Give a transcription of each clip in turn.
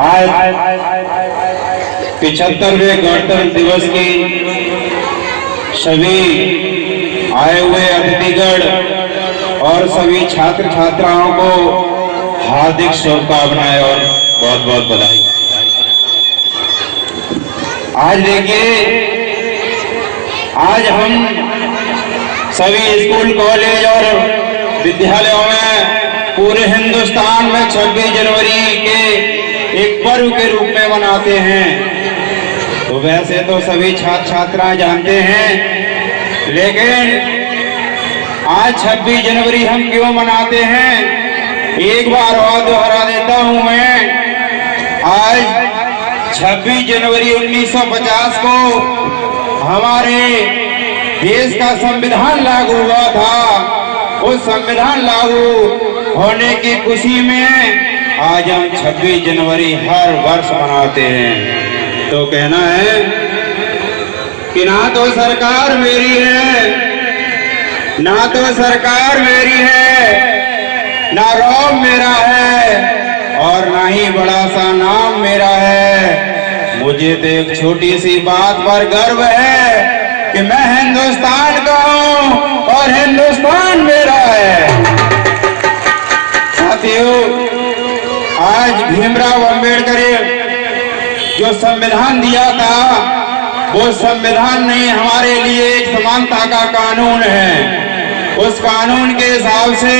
आज 75वें गणतंत्र दिवस की सभी आए हुए अतिथिगण और सभी छात्र छात्राओं को हार्दिक शुभकामनाएं और बहुत बहुत बधाई। आज देखिए, आज हम सभी स्कूल कॉलेज और विद्यालयों में पूरे हिंदुस्तान में 26 जनवरी के एक पर्व के रूप में मनाते हैं। तो वैसे तो सभी छात्र छात्राएं जानते हैं, लेकिन आज 26 जनवरी हम क्यों मनाते हैं एक बार और दोहरा देता हूं मैं। आज 26 जनवरी 1950 को हमारे देश का संविधान लागू हुआ था। उस संविधान लागू होने की खुशी में आज हम 26 जनवरी हर वर्ष मनाते हैं। तो कहना है कि ना तो सरकार मेरी है, ना तो सरकार मेरी है, ना रौब मेरा है और ना ही बड़ा सा नाम मेरा है। मुझे तो एक छोटी सी बात पर गर्व है कि मैं हिंदुस्तान का हूं और हिंदुस्तान मेरा है। साथियों, आज भीमराव अंबेडकर जो संविधान दिया था वो संविधान नहीं, हमारे लिए एक समानता का कानून है। उस कानून के हिसाब से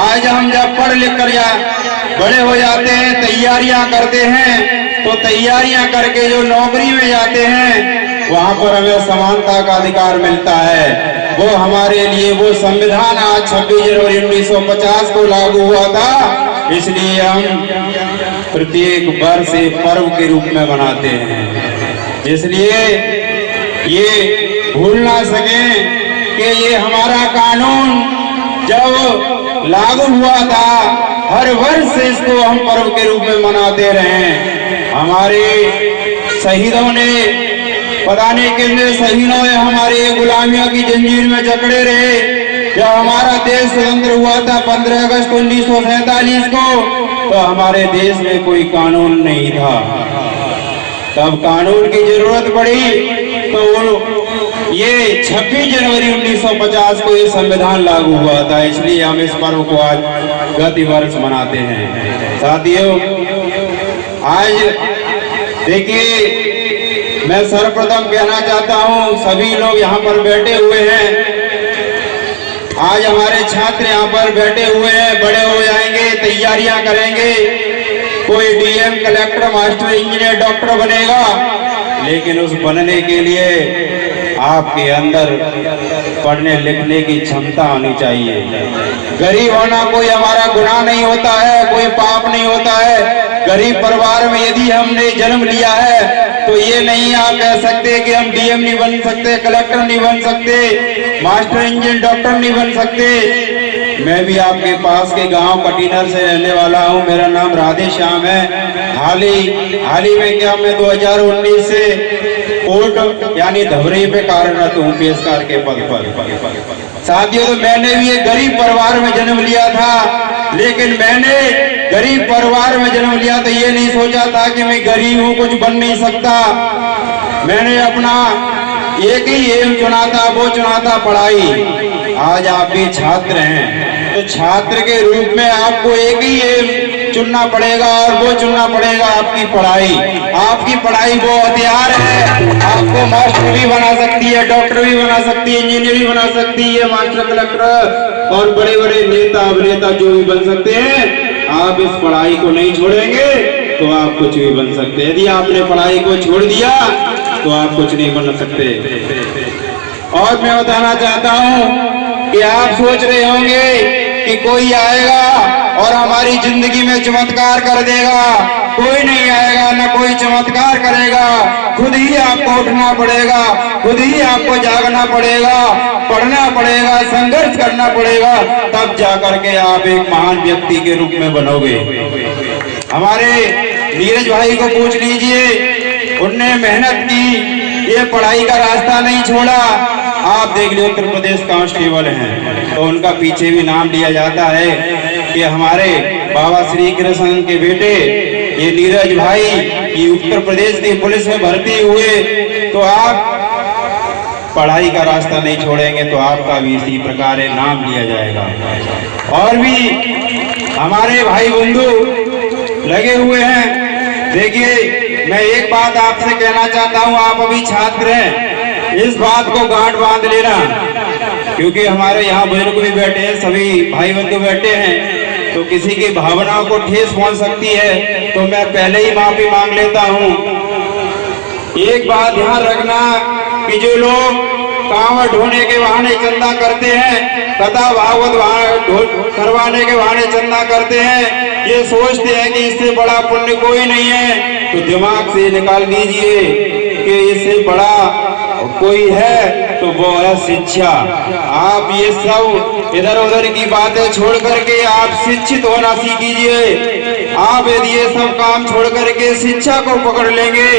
आज हम जब पढ़ लिख कर बड़े हो जाते हैं, तैयारियां करते हैं, तो तैयारियां करके जो नौकरी में जाते हैं वहां पर हमें समानता का अधिकार मिलता है। वो हमारे लिए वो संविधान आज 26 जनवरी 1950 को लागू हुआ था, इसलिए हम प्रत्येक वर्ष पर्व के रूप में मनाते हैं। इसलिए ये भूल ना सके कि ये हमारा कानून जब लागू हुआ था, हर वर्ष इसको हम पर्व के रूप में मनाते रहे। हमारे शहीदों ने पता नहीं कितने शहीदों ने हमारे गुलामियों की जंजीर में जकड़े रहे। जब हमारा देश स्वतंत्र हुआ था 15 अगस्त 1947 को, तो हमारे देश में कोई कानून नहीं था। तब कानून की जरूरत पड़ी तो ये 26 जनवरी 1950 को ये संविधान लागू हुआ था। इसलिए हम इस पर्व को आज गति वर्ष मनाते हैं। साथियों, आज देखिए, मैं सर्वप्रथम कहना चाहता हूं, सभी लोग यहाँ पर बैठे हुए हैं। आज हमारे छात्र यहाँ पर बैठे हुए हैं, बड़े हो जाएंगे, तैयारियां करेंगे, कोई DM, collector, master, engineer, doctor बनेगा। लेकिन उस बनने के लिए आपके अंदर पढ़ने लिखने की क्षमता होनी चाहिए। गरीब होना कोई हमारा गुनाह नहीं होता है, कोई पाप नहीं होता है। गरीब परिवार में यदि हमने जन्म लिया है तो ये नहीं आप कह सकते कि हम डीएम नहीं बन सकते, कलेक्टर नहीं बन सकते, मास्टर, इंजीनियर, डॉक्टर नहीं बन सकते। मैं भी आपके पास के गांव कटीनर से रहने वाला हूं। मेरा नाम राधे श्याम है। हाल ही में क्या मैं 2019 से कोर्ट यानी धवरी पे कार्यरत हूँ, पेशकार के पद पर। साथियों, तो मैंने भी एक गरीब परिवार में जन्म लिया था, लेकिन मैंने गरीब परिवार में जन्म लिया तो ये नहीं सोचा था कि मैं गरीब हूँ, कुछ बन नहीं सकता। मैंने अपना एक ही एम चुना था, वो चुना था पढ़ाई। आज आप भी छात्र हैं, तो छात्र के रूप में आपको एक ही एम चुनना पड़ेगा और वो चुनना पड़ेगा आपकी पढ़ाई। आपकी पढ़ाई वो हथियार है, आपको मास्टर भी बना सकती है, डॉक्टर भी बना सकती है, इंजीनियर भी बना सकती है, मास्टर, कलेक्टर और बड़े बड़े नेता, अभिनेता जो भी बन सकते हैं। आप इस पढ़ाई को नहीं छोड़ेंगे तो आप कुछ भी बन सकते हैं। यदि आपने पढ़ाई को छोड़ दिया तो आप कुछ नहीं बन सकते। और मैं बताना चाहता हूं कि आप सोच रहे होंगे कि कोई आएगा और हमारी जिंदगी में चमत्कार कर देगा। कोई नहीं आएगा, ना कोई चमत्कार करेगा। खुद ही आपको उठना पड़ेगा, खुद ही आपको जागना पड़ेगा, पढ़ना पड़ेगा, संघर्ष करना पड़ेगा, तब जाकर के आप एक महान व्यक्ति के रूप में बनोगे। हमारे नीरज भाई को पूछ लीजिए, उनने मेहनत की, ये पढ़ाई का रास्ता नहीं छोड़ा। आप देख लो, उत्तर प्रदेश कांस्टेबल हैं, तो उनका पीछे भी नाम लिया जाता है कि हमारे बाबा श्री कृष्ण के बेटे ये नीरज भाई ये उत्तर प्रदेश की पुलिस में भर्ती हुए, तो आप पढ़ाई का रास्ता नहीं छोड़ेंगे तो आपका भी इसी प्रकार नाम लिया जाएगा। और भी हमारे भाई बंधु लगे हुए हैं। देखिए, मैं एक बात आपसे कहना चाहता हूं, आप अभी छात्र हैं, इस बात को गांठ बांध लेना, क्योंकि हमारे यहाँ बुजुर्ग भी बैठे हैं, सभी भाई बंधु बैठे हैं, तो किसी की भावनाओं को ठेस पहुंच सकती है, तो मैं पहले ही माफी मांग लेता हूं। एक बात ध्यान रखना कि जो लोग कांवड़ ढोने के बहाने चंदा करते हैं, कथा भागवत करवाने के बहाने चंदा करते हैं, ये सोचते हैं कि इससे बड़ा पुण्य कोई नहीं है, तो दिमाग से निकाल दीजिए कि इससे बड़ा कोई है तो वो है शिक्षा। आप ये सब इधर उधर की बातें छोड़ करके आप शिक्षित होना सीखिए। आप यदि ये सब काम छोड़ करके शिक्षा को पकड़ लेंगे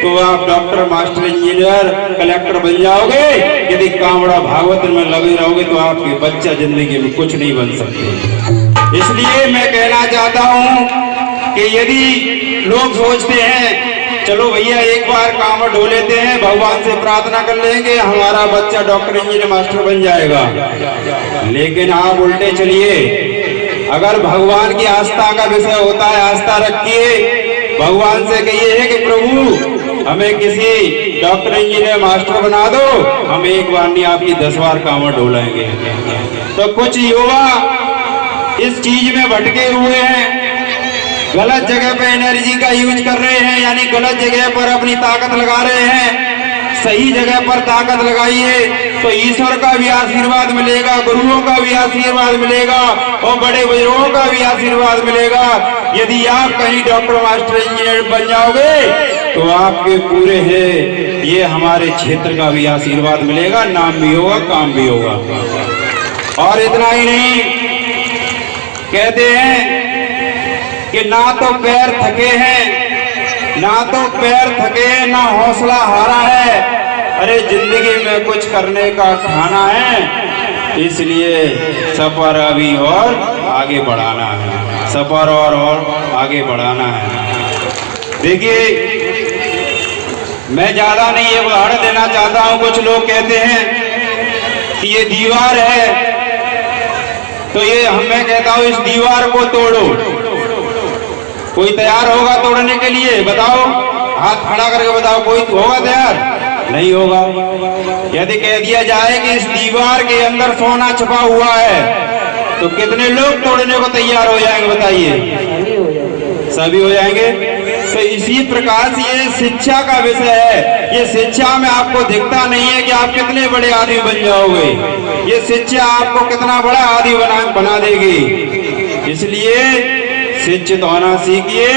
तो आप डॉक्टर, मास्टर, इंजीनियर, कलेक्टर बन जाओगे। यदि कांवड़ा भागवत में लगे रहोगे तो आपके बच्चा जिंदगी में कुछ नहीं बन सकते। इसलिए मैं कहना चाहता हूँ कि यदि लोग सोचते हैं चलो भैया एक बार कांवड़ ढो लेते हैं, भगवान से प्रार्थना कर लेंगे, हमारा बच्चा डॉक्टर, इंजीनियर, मास्टर बन जाएगा, लेकिन आप उल्टे चलिए। अगर भगवान की आस्था का विषय होता है, आस्था रखिए, भगवान से कहिए कि प्रभु हमें किसी डॉक्टर, इंजीनियर, मास्टर बना दो, हम एक बार नहीं आपकी 10 बार कांवड़ ढोलेंगे। तो कुछ युवा इस चीज में भटके हुए हैं, गलत जगह पे एनर्जी का यूज कर रहे हैं, यानी गलत जगह पर अपनी ताकत लगा रहे हैं। सही जगह पर ताकत लगाइए तो ईश्वर का भी आशीर्वाद मिलेगा, गुरुओं का भी आशीर्वाद मिलेगा और बड़े बुजुर्गों का भी आशीर्वाद मिलेगा। यदि आप कहीं डॉक्टर, मास्टर, इंजीनियर बन जाओगे तो आपके पूरे है ये हमारे क्षेत्र का भी आशीर्वाद मिलेगा, नाम भी होगा, काम भी होगा। और इतना ही नहीं, कहते हैं कि ना तो पैर थके हैं, ना तो पैर थके, ना हौसला हारा है। अरे जिंदगी में कुछ करने का ठाना है, इसलिए सफर अभी और आगे बढ़ाना है, सफर और आगे बढ़ाना है। देखिए, मैं ज्यादा नहीं ये उदाहरण देना चाहता हूं। कुछ लोग कहते हैं कि ये दीवार है, तो ये मैं कहता हूं इस दीवार को तोड़ो। कोई तैयार होगा तोड़ने के लिए? बताओ, हाथ खड़ा करके बताओ, कोई होगा तैयार? नहीं होगा। यदि कह दिया जाए कि इस दीवार के अंदर सोना छुपा हुआ है तो कितने लोग तोड़ने को तैयार हो जाएंगे? बताइए, सभी हो जाएंगे। तो इसी प्रकार से ये शिक्षा का विषय है। ये शिक्षा में आपको दिखता नहीं है कि आप कितने बड़े आदमी बन जाओगे, ये शिक्षा आपको कितना बड़ा आदमी बना देगी। इसलिए शिक्षित होना सीखिए,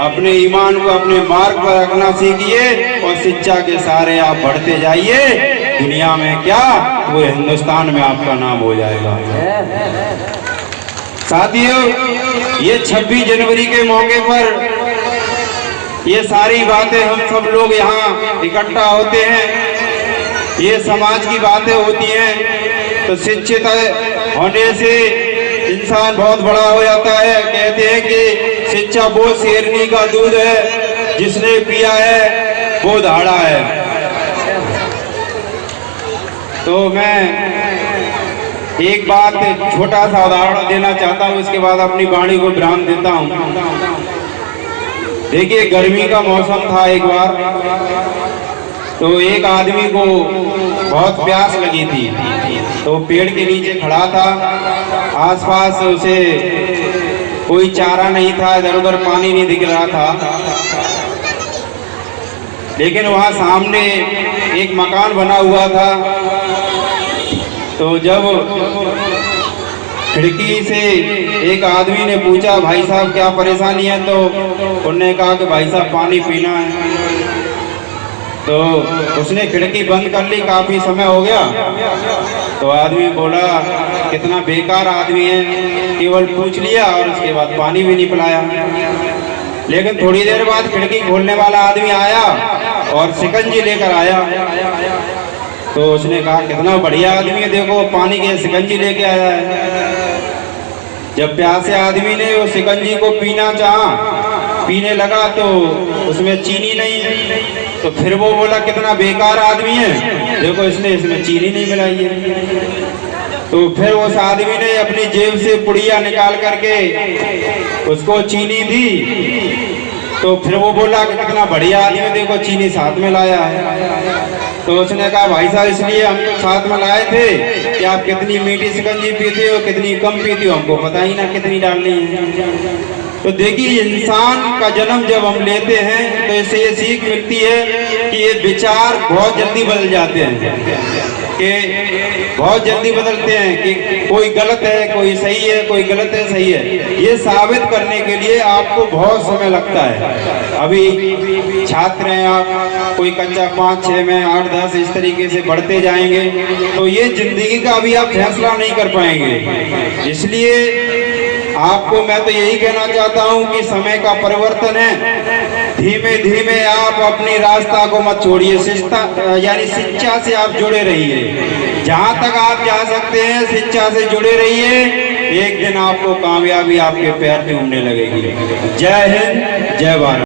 अपने ईमान को अपने मार्ग पर रखना सीखिए और शिक्षा के सहारे आप बढ़ते जाइए। दुनिया में क्या, वो हिंदुस्तान में आपका नाम हो जाएगा। साथियों, ये 26 जनवरी के मौके पर ये सारी बातें हम सब लोग यहाँ इकट्ठा होते हैं, ये समाज की बातें होती हैं। तो शिक्षित होने से इंसान बहुत बड़ा हो जाता है। कहते हैं कि शिक्षा वो शेरनी का दूध है, जिसने पिया है वो धाड़ा है। तो मैं एक बात छोटा सा उदाहरण देना चाहता हूँ, इसके बाद अपनी वाणी को विराम देता हूँ। देखिए, गर्मी का मौसम था एक बार, तो एक आदमी को बहुत प्यास लगी थी, तो पेड़ के नीचे खड़ा था। आसपास उसे कोई चारा नहीं था, इधर उधर पानी नहीं दिख रहा था, लेकिन वहां सामने एक मकान बना हुआ था। तो जब खिड़की से एक आदमी ने पूछा, भाई साहब क्या परेशानी है? तो उन्होंने कहा कि भाई साहब पानी पीना है। तो उसने खिड़की बंद कर ली, काफी समय हो गया। तो आदमी बोला, कितना बेकार आदमी है, केवल पूछ लिया और उसके बाद पानी भी नहीं पिलाया। लेकिन थोड़ी देर बाद खिड़की खोलने वाला आदमी आया और शिकंजी लेकर आया। तो उसने कहा, कितना बढ़िया आदमी है, देखो पानी के शिकंजी लेके आया है। जब प्यासे आदमी ने वो शिकंजी को पीना चाहा पीने लगा तो उसमें चीनी नहीं, तो फिर वो बोला कितना बेकार आदमी है, देखो इसमें चीनी नहीं मिलाई है। तो फिर उस आदमी ने अपनी जेब से पुड़िया निकाल करके उसको चीनी दी, तो फिर वो बोला कि कितना बढ़िया आदमी, देखो चीनी साथ में लाया है। तो उसने कहा भाई साहब इसलिए हम तो साथ में लाए थे कि आप कितनी मीठी शिकंजी पीते हो, कितनी कम पीते हो, हमको पता ही ना कितनी डालनी है। तो देखिए इंसान का जन्म जब हम लेते हैं तो इससे ये सीख मिलती है कि ये विचार बहुत जल्दी बदल जाते हैं, कि बहुत जल्दी बदलते हैं कि कोई गलत है कोई सही है, कोई गलत है सही है। ये साबित करने के लिए आपको बहुत समय लगता है। अभी छात्र हैं आप, कोई कक्षा 5, 6 में 8, 10 इस तरीके से बढ़ते जाएंगे, तो ये जिंदगी का अभी आप फैसला नहीं कर पाएंगे। इसलिए आपको मैं तो यही कहना चाहता हूं कि समय का परिवर्तन है, धीमे धीमे आप अपनी रास्ता को मत छोड़िए, शिक्षा से आप जुड़े रहिए। जहां तक आप जा सकते हैं शिक्षा से जुड़े रहिए, एक दिन आपको कामयाबी आपके पैर पे उड़ने लगेगी। जय हिंद, जय भारत।